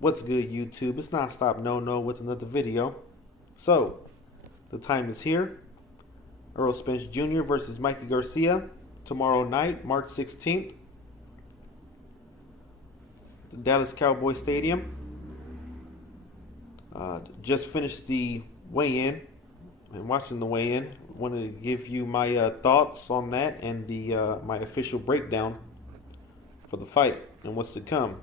What's good, YouTube? It's Nonstop No with another video. So, the time is here. Spence Jr. versus Mikey Garcia tomorrow night, March 16th, the Dallas Cowboy Stadium. Just finished the weigh-in and watching the weigh-in. Wanted to give you my thoughts on that and the my official breakdown for the fight and what's to come.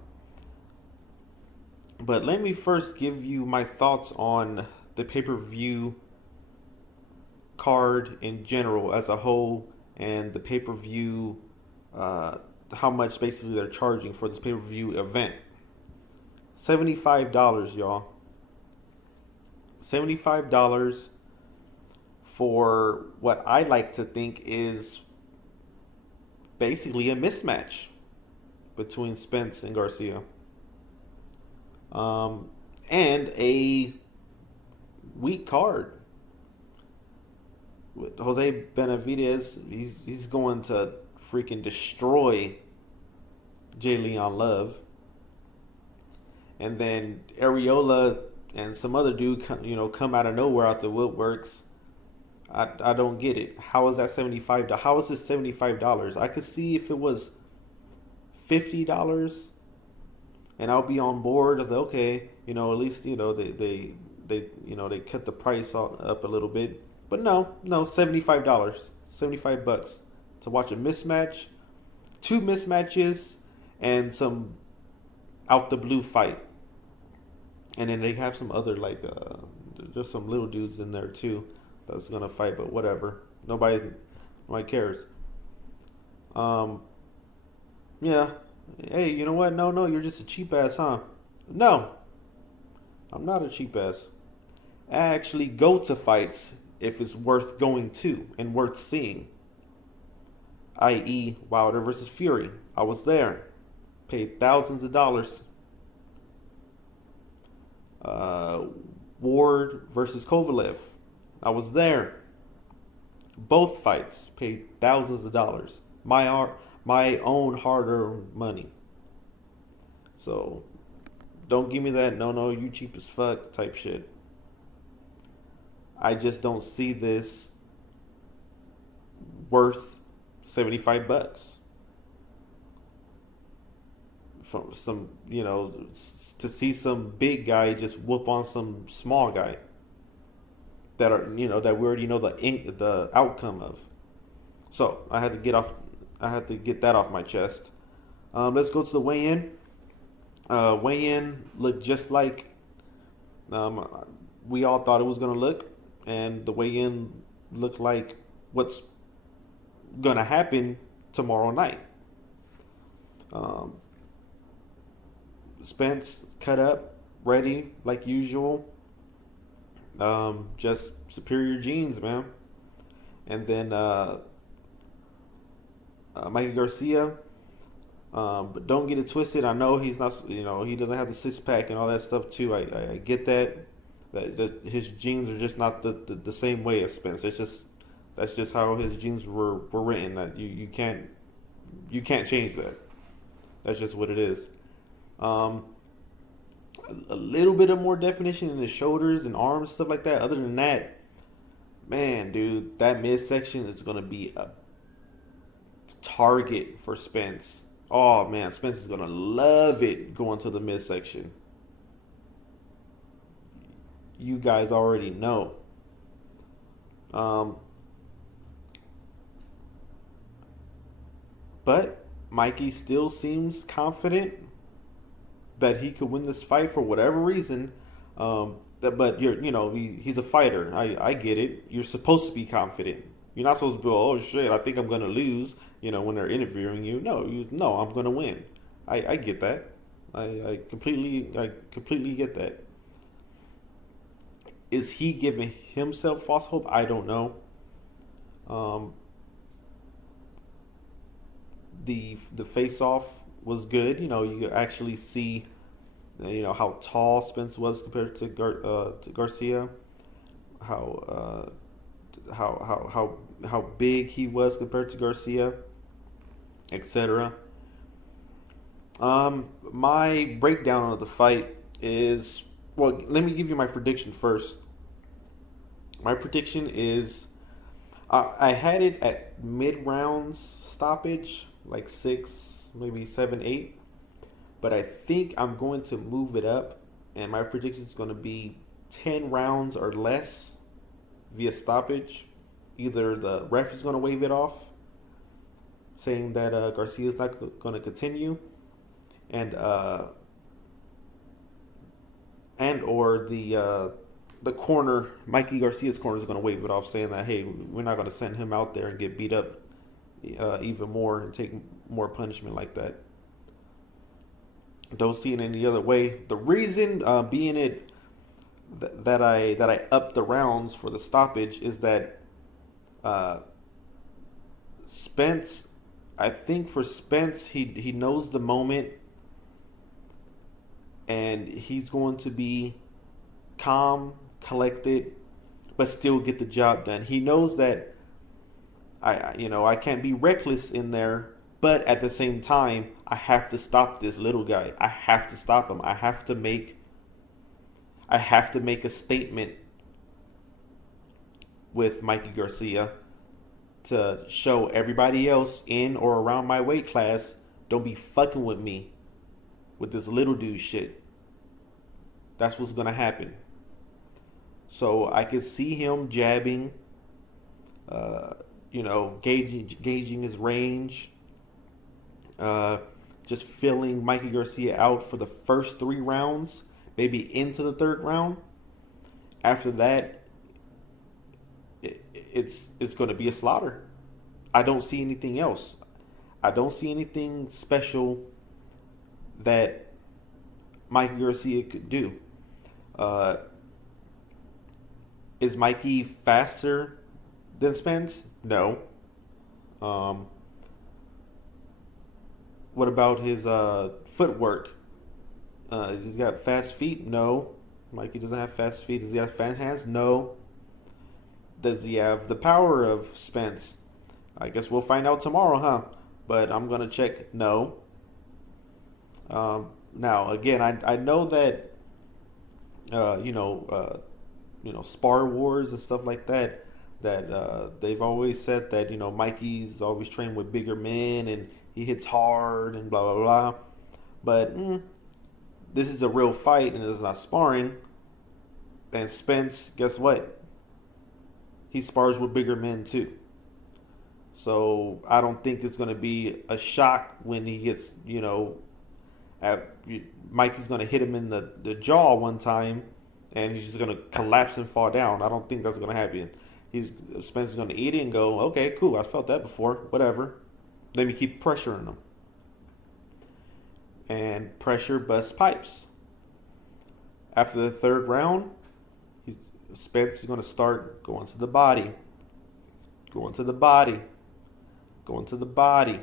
But let me first give you my thoughts on the pay-per-view card in general as a whole, and the pay-per-view, how much basically they're charging for this pay-per-view event. $75, y'all. $75 for what I like to think is basically a mismatch between Spence and Garcia. And a weak card with Jose Benavidez. He's going to freaking destroy J. Leon Love, and then Areola and some other dude come out of nowhere out the woodworks. I don't get it. How is that $75? How is this $75? I could see if it was $50. And I'll be on board. Of okay, at least they cut the price up a little bit. But no, $75, $75 to watch a mismatch, two mismatches, and some out the blue fight. And then they have some other there's some little dudes in there too that's gonna fight, but whatever. Nobody cares. Yeah. Hey, you know what? No, you're just a cheap ass, huh? No, I'm not a cheap ass. I actually go to fights if it's worth going to and worth seeing. I.e., Wilder versus Fury. I was there. Paid thousands of dollars. Ward versus Kovalev. I was there. Both fights. Paid thousands of dollars. My own hard-earned money. So, don't give me that, no, you cheap as fuck type shit. I just don't see this worth $75. From some, to see some big guy just whoop on some small guy that are, that we already know the outcome of. So, I had to get that off my chest. Let's go to the weigh-in. Weigh-in looked just like we all thought it was going to look. And the weigh-in looked like what's going to happen tomorrow night. Spence cut up, ready like usual. Just superior genes, man. And then Mikey Garcia, but don't get it twisted. I know he's not, he doesn't have the six pack and all that stuff too. I get that his genes are just not the same way as Spence. That's just how his genes were written. That you can't change that. That's just what it is. A little bit of more definition in the shoulders and arms, stuff like that. Other than that, man, dude, that midsection is gonna be a target for Spence. Oh man, Spence is gonna love it going to the midsection. You guys already know. But Mikey still seems confident that he could win this fight for whatever reason. But he's a fighter. I get it. You're supposed to be confident. You're not supposed to be, oh shit, I think I'm gonna lose. When they're interviewing you, no, I'm gonna win. I get that. I completely get that. Is he giving himself false hope? I don't know. The face off was good. You actually see, how tall Spence was compared to Garcia. How big he was compared to Garcia, etc. My breakdown of the fight is, well, let me give you my prediction first. My prediction is I had it at mid rounds stoppage, like 6, maybe 7, 8. But I think I'm going to move it up, and my prediction is going to be 10 rounds or less via stoppage. Either the ref is going to wave it off, saying that Garcia is not going to continue, and or the corner, Mikey Garcia's corner, is going to wave it off, saying that, hey, we're not going to send him out there and get beat up even more and take more punishment like that. Don't see it any other way. The reason being it that I upped the rounds for the stoppage is that uh, Spence. I think for Spence, he knows the moment, and he's going to be calm, collected, but still get the job done. He knows that I can't be reckless in there, but at the same time, I have to stop this little guy. I have to stop him. I have to make a statement with Mikey Garcia to show everybody else in or around my weight class, don't be fucking with me with this little dude shit. That's what's gonna happen. So I could see him jabbing, gauging his range, just filling Mikey Garcia out for the first 3 rounds, maybe into the 3rd round. After that, it's going to be a slaughter. I don't see anything else. I don't see anything special that Mikey Garcia could do. Is Mikey faster than Spence? No. What about his footwork? He's got fast feet? No. Mikey doesn't have fast feet. Does he have fast hands? No. Does he have the power of Spence? I guess we'll find out tomorrow, huh? But I'm gonna check. No. Now again, I know that Spar Wars and stuff like that. That they've always said that Mikey's always trained with bigger men and he hits hard and blah blah blah. But this is a real fight and it's not sparring. And Spence, guess what? He spars with bigger men too. So I don't think it's going to be a shock when he gets, Mikey's going to hit him in the jaw one time and he's just going to collapse and fall down. I don't think that's going to happen. Spence is going to eat it and go, okay, cool, I felt that before, whatever. Let me keep pressuring him. And pressure busts pipes. After the 3rd round, Spence is going to start going to the body. Going to the body. Going to the body.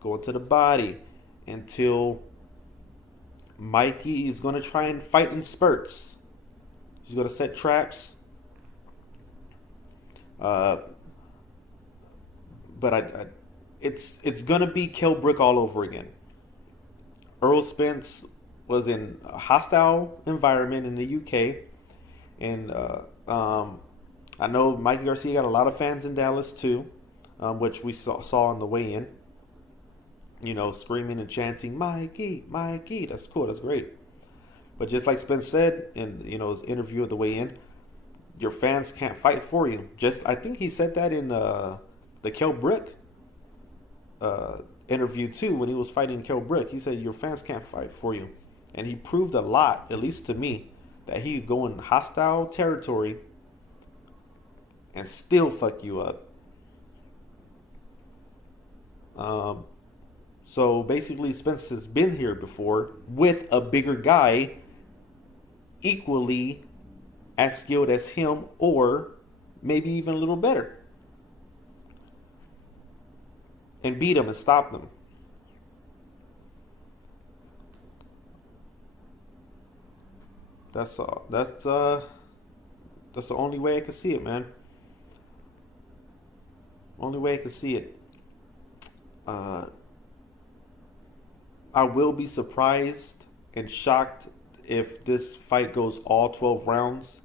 Going to the body. Until Mikey is going to try and fight in spurts. He's going to set traps. But it's going to be Kell Brook all over again. Earl Spence was in a hostile environment in the UK. And I know Mikey Garcia got a lot of fans in Dallas too, which we saw in the weigh-in. Screaming and chanting, Mikey, Mikey. That's cool. That's great. But just like Spence said in his interview at the weigh-in, your fans can't fight for you. I think he said that in the Kell Brook interview too, when he was fighting Kell Brook. He said your fans can't fight for you, and he proved a lot, at least to me, that he could go in hostile territory and still fuck you up. So basically, Spence has been here before with a bigger guy equally as skilled as him, or maybe even a little better, and beat him and stop them. That's all. That's the only way I can see it, man. Only way I can see it. I will be surprised and shocked if this fight goes all 12 rounds.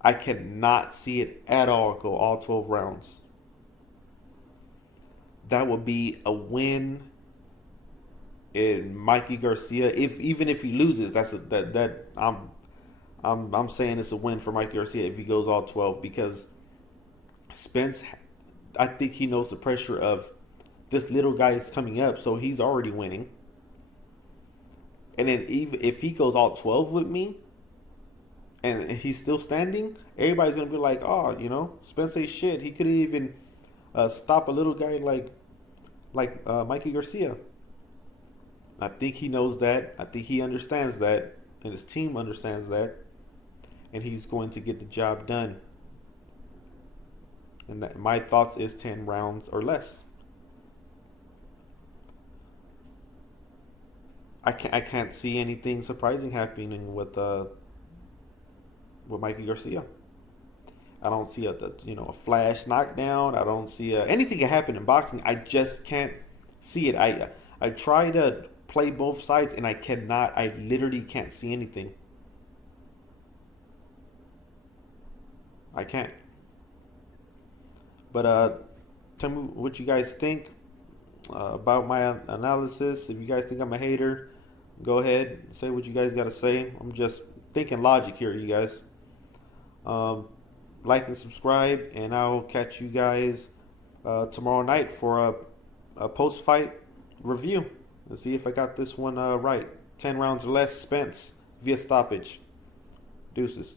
I cannot see it at all go all 12 rounds. That would be a win in Mikey Garcia. Even if he loses, I'm saying it's a win for Mikey Garcia if he goes all 12, because Spence, I think he knows the pressure of this little guy is coming up, so he's already winning. And then even if he goes all 12 with me and he's still standing, everybody's gonna be like, oh, Spence ain't shit. He could even stop a little guy like Mikey Garcia. I think he knows that. I think he understands that, and his team understands that, and he's going to get the job done. And my thoughts is 10 rounds or less. I can't see anything surprising happening with Mikey Garcia. I don't see a flash knockdown. I don't see anything can happen in boxing. I just can't see it. I try to play both sides and I cannot. I literally can't see anything. I can't. But tell me what you guys think about my analysis. If you guys think I'm a hater, go ahead, say what you guys got to say. I'm just thinking logic here, you guys. Like and subscribe, and I'll catch you guys tomorrow night for a post-fight review. Let's see if I got this one right. 10 rounds or less, Spence via stoppage. Deuces.